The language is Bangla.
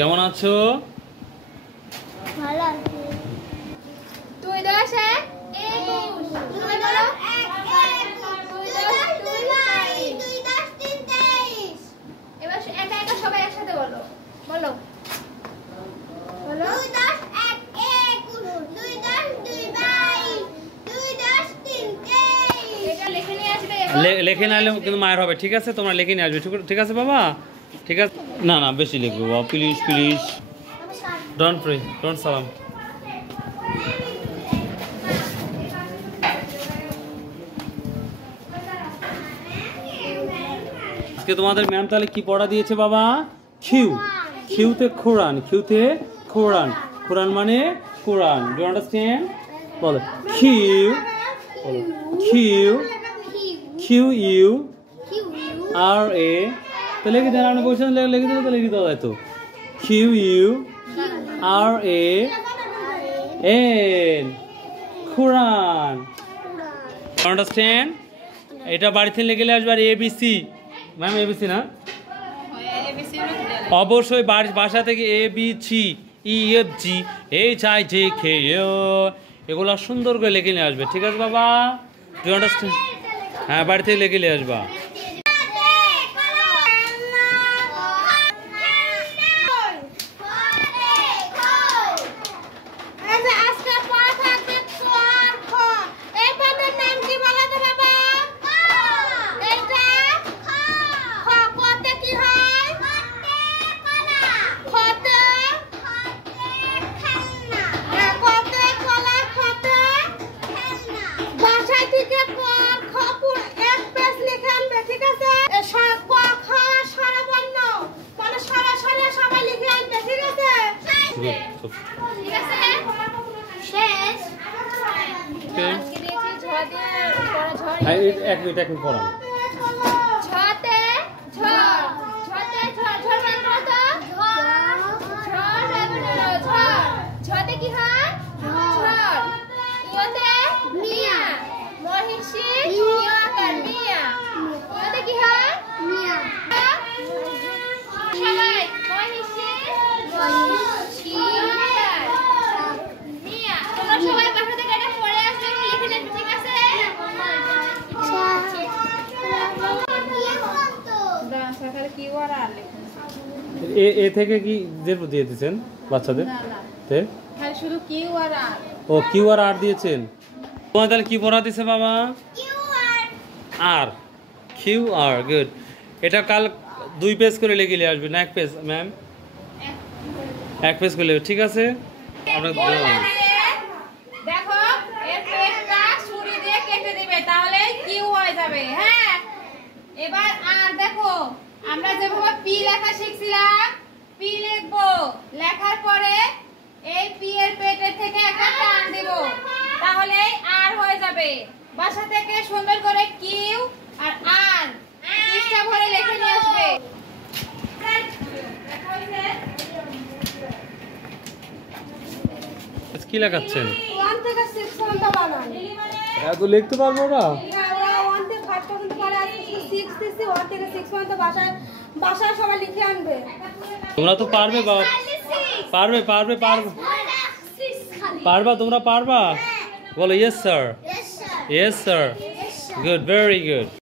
কেমন আছো? ভালো আছি। 2 10 1 21 2 10 1 21 2 10 2 3 23 এবার একা একা সবাই একসাথে বলো বলো 2 10 1 21 2 10 2 22 2 10 3 23 এটা লিখে নিয়ে আসবে লেখে না এলে কিন্তু মায়ের হবে, ঠিক আছে? তোমরা লিখে নিয়ে আসবে, ঠিক আছে বাবা? ঠিক আছে, না না বেশি লিখবো বাবা, please please. Don't pray, don't সালাম। আজকে তোমাদের ম্যাম তাহলে কি পড়া দিয়েছে বাবা? খিউতে কোরআন, খিউতে কোরআন। কোরআন মানে কোরআন। Do understand? বলো খিউ, খিউ, কিউ ইউ আর এ। তো লিখে দেন, আপনি বলছেন লিখে দেন, তো লিখে দেওয়া তো Q U R A N, কোরআন। আন্ডারস্ট্যান্ড? এটা বাড়িতে লিখে আসবে। আর এবিসি, ম্যাম এবিসি না, অবশ্যই বাসা থেকে A B C E F G H I J K এগুলো সুন্দর করে লিখে নিয়ে আসবে, ঠিক আছে বাবা? Do understand? হ্যাঁ, বাড়ি থেকে লিখে নিয়ে আসবা। এক মিনিট পড়ান। এ থেকে কি জেরো দিয়ে দিয়েছেন বাচ্চাদের? শুধু কিউ আর আর। ও কিউ আর আর দিয়েছেন। তোমার তাহলে কি পড়া দিছে বাবা? আর কিউ আর, গুড। এটা কাল 2 পেজ করে লিখে নিয়ে আসবে না 1 পেজ ম্যাম? 1 পেজ করে, ঠিক আছে? দেখো এর পেজটা ছুরি দিয়ে কেটে দিবে, তাহলে কিউ হয়ে যাবে। হ্যাঁ, এবার আর দেখো আমরা যেভাবে পি লেখা শিখছিলাম, পি লিখবো, লেখার পরে এই পি এর পেটের থেকে একটা টান দেব, তাহলে আর হয়ে যাবে। বাসা থেকে সুন্দর করে কিউ আর আর পৃষ্ঠা ভরে লিখে নিয়ে আসবে। কি লেখাচ্ছেন? 1 থেকে 6 পর্যন্ত বানান। এত লিখতে পারবো না? 1 থেকে 5 পর্যন্ত পারে, আর 6 থেকে 1 থেকে 6 পর্যন্ত বাসায় সবাই লিখে আনবে। তোমরা তো পারবে বাবা, পারবে পারবে পারবে পারবা, তোমরা পারবা? বলো yes sir, yes sir, good, very good.